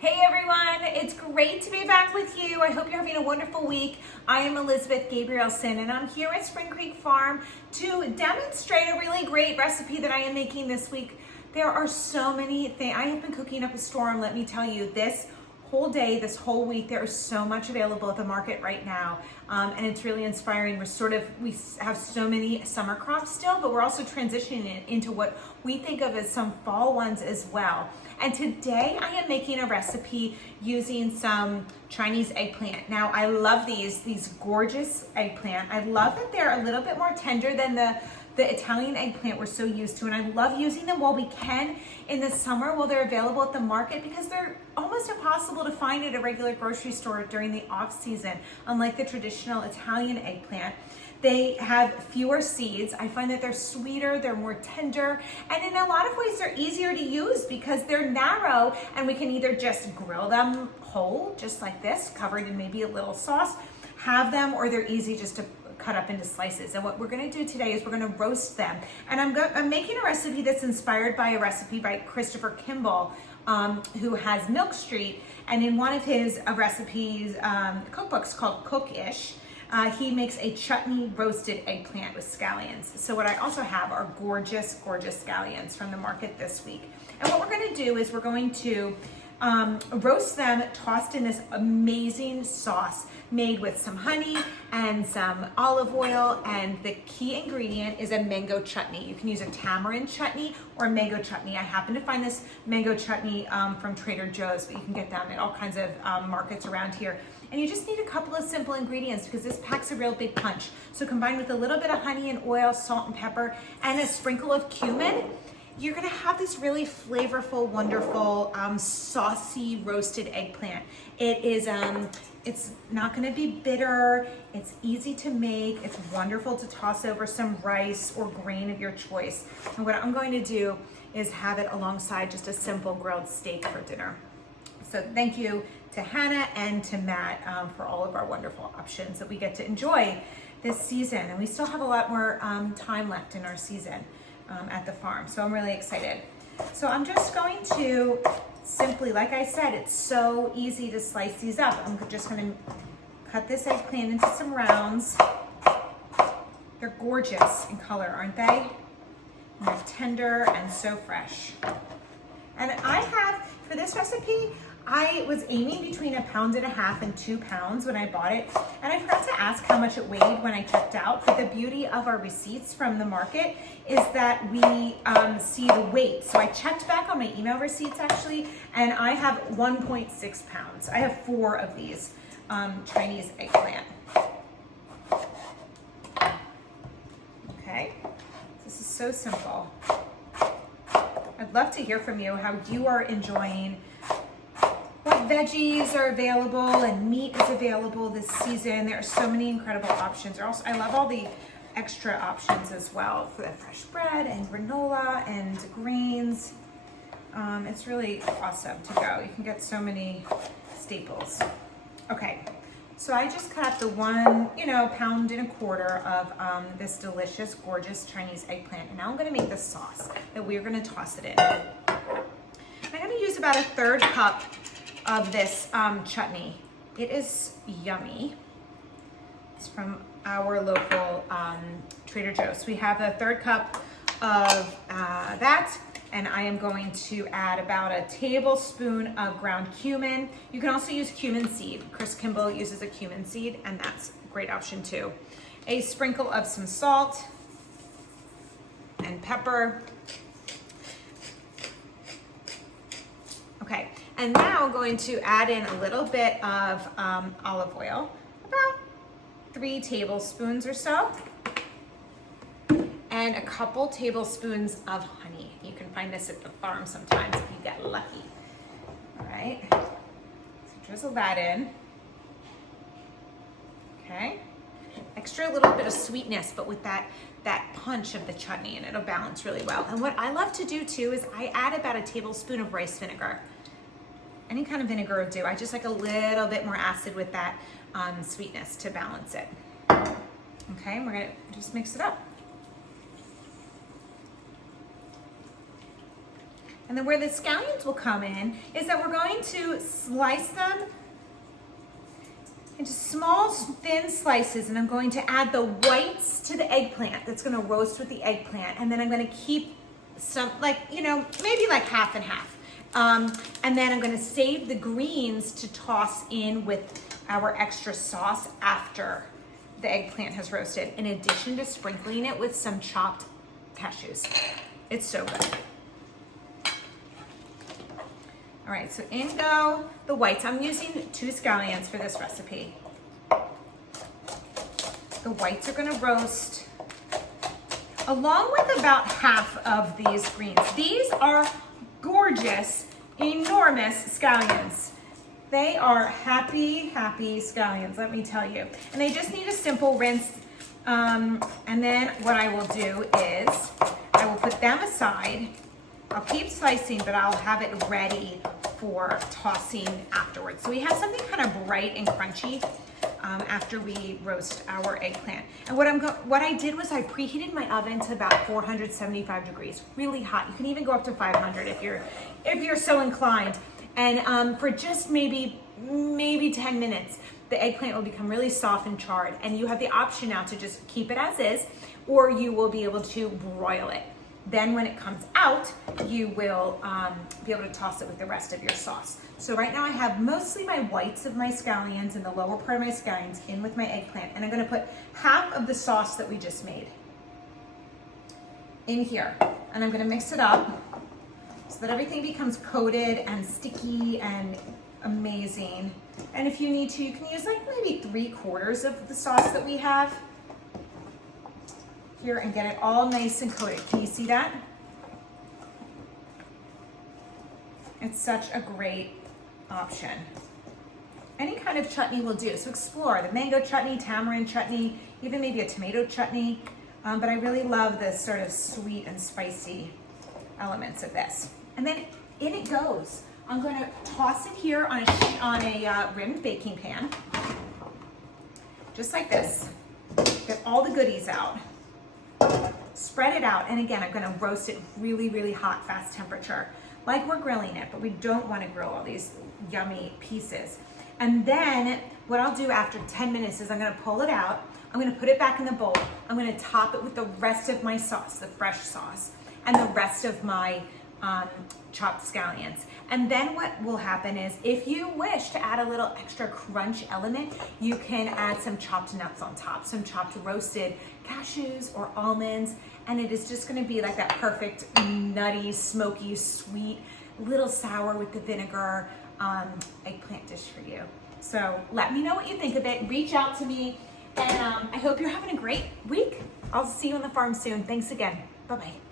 Hey everyone, it's great to be back with you. I hope you're having a wonderful week. I am Elizabeth Gabrielson and I'm here at Spring Creek Farm to demonstrate a really great recipe that I am making this week. There are so many things. I have been cooking up a storm, let me tell you. This whole day, this whole week, there is so much available at the market right now, and it's really inspiring. We have so many summer crops still, but we're also transitioning it into what we think of as some fall ones as well. And today I am making a recipe using some Chinese eggplant. Now I love these gorgeous eggplant. I love that they're a little bit more tender than the Italian eggplant we're so used to, and I love using them while we can in the summer while they're available at the market, because they're almost impossible to find at a regular grocery store during the off season, unlike the traditional Italian eggplant. They have fewer seeds. I find that they're sweeter, they're more tender, and in a lot of ways they're easier to use because they're narrow, and we can either just grill them whole, just like this, covered in maybe a little sauce, have them, or they're easy just to cut up into slices. And what we're gonna do today is we're gonna roast them. And I'm making a recipe that's inspired by a recipe by Christopher Kimball, who has Milk Street. And in one of his recipes, cookbooks called Cookish, he makes a chutney roasted eggplant with scallions. So what I also have are gorgeous, gorgeous scallions from the market this week. And what we're gonna do is we're going to roast them, tossed in this amazing sauce made with some honey and some olive oil, and the key ingredient is a mango chutney. You can use a tamarind chutney or a mango chutney. I happen to find this mango chutney from Trader Joe's, but you can get them at all kinds of markets around here. And you just need a couple of simple ingredients because this packs a real big punch. So combined with a little bit of honey and oil, salt and pepper, and a sprinkle of cumin, you're gonna have this really flavorful, wonderful, saucy roasted eggplant. It is, it's not gonna be bitter, it's easy to make, it's wonderful to toss over some rice or grain of your choice. And what I'm going to do is have it alongside just a simple grilled steak for dinner. So thank you to Hannah and to Matt for all of our wonderful options that we get to enjoy this season. And we still have a lot more time left in our season at the farm. So I'm really excited. So I'm just going to simply, like I said, it's so easy to slice these up. I'm just gonna cut this eggplant into some rounds. They're gorgeous in color, aren't they? And they're tender and so fresh. And I have, for this recipe, I was aiming between 1.5 pounds and 2 pounds when I bought it. And I forgot to ask how much it weighed when I checked out. But the beauty of our receipts from the market is that we see the weight. So I checked back on my email receipts actually, and I have 1.6 pounds. I have 4 of these Chinese eggplant. Okay, this is so simple. I'd love to hear from you how you are enjoying what veggies are available and meat is available this season. There are so many incredible options. I love all the extra options as well for the fresh bread and granola and greens. It's really awesome to go. You can get so many staples. Okay, so I just cut up the 1.25 pounds of this delicious, gorgeous Chinese eggplant. And now I'm gonna make the sauce that we're gonna toss it in. I'm gonna use about 1/3 cup of this chutney. It is yummy. It's from our local Trader Joe's. We have 1/3 cup of that, and I am going to add about 1 tablespoon of ground cumin. You can also use cumin seed. Chris Kimball uses a cumin seed, and that's a great option too. A sprinkle of some salt and pepper. Okay. And now I'm going to add in a little bit of olive oil, about 3 tablespoons or so, and a couple tablespoons of honey. You can find this at the farm sometimes if you get lucky. All right, so drizzle that in. Okay, extra little bit of sweetness, but with that punch of the chutney, and it'll balance really well. And what I love to do too is I add about 1 tablespoon of rice vinegar. Any kind of vinegar will do. I just like a little bit more acid with that sweetness to balance it. Okay, and we're gonna just mix it up. And then where the scallions will come in is that we're going to slice them into small, thin slices, and I'm going to add the whites to the eggplant. That's gonna roast with the eggplant. And then I'm gonna keep some, like, you know, maybe like half and half. And then I'm gonna save the greens to toss in with our extra sauce after the eggplant has roasted, in addition to sprinkling it with some chopped cashews. It's so good. All right, so in go the whites. I'm using 2 scallions for this recipe. The whites are gonna roast along with about half of these greens. These are gorgeous, enormous scallions. They are happy, happy scallions, let me tell you. And they just need a simple rinse. And then what I will do is I will put them aside. I'll keep slicing, but I'll have it ready for tossing afterwards. So we have something kind of bright and crunchy after we roast our eggplant. And what I did was I preheated my oven to about 475 degrees, really hot. You can even go up to 500 if you're so inclined. And for just maybe 10 minutes, the eggplant will become really soft and charred. And you have the option now to just keep it as is, or you will be able to broil it. Then when it comes out, you will be able to toss it with the rest of your sauce. So right now I have mostly my whites of my scallions and the lower part of my scallions in with my eggplant. And I'm gonna put half of the sauce that we just made in here. And I'm gonna mix it up so that everything becomes coated and sticky and amazing. And if you need to, you can use like maybe 3/4 of the sauce that we have here and get it all nice and coated. Can you see that? It's such a great option. Any kind of chutney will do, so explore the mango chutney, tamarind chutney, even maybe a tomato chutney. But I really love the sort of sweet and spicy elements of this. And then in it goes. I'm gonna toss it here on a rimmed baking pan, just like this. Get all the goodies out. Spread it out, and again, I'm gonna roast it really, really hot, fast temperature, like we're grilling it, but we don't wanna grill all these yummy pieces. And then what I'll do after 10 minutes is I'm gonna pull it out, I'm gonna put it back in the bowl, I'm gonna top it with the rest of my sauce, the fresh sauce, and the rest of my chopped scallions. And then what will happen is, if you wish to add a little extra crunch element, you can add some chopped nuts on top, some chopped roasted cashews or almonds, and it is just gonna be like that perfect nutty, smoky, sweet, little sour with the vinegar eggplant dish for you. So let me know what you think of it. Reach out to me, and I hope you're having a great week. I'll see you on the farm soon. Thanks again. Bye-bye.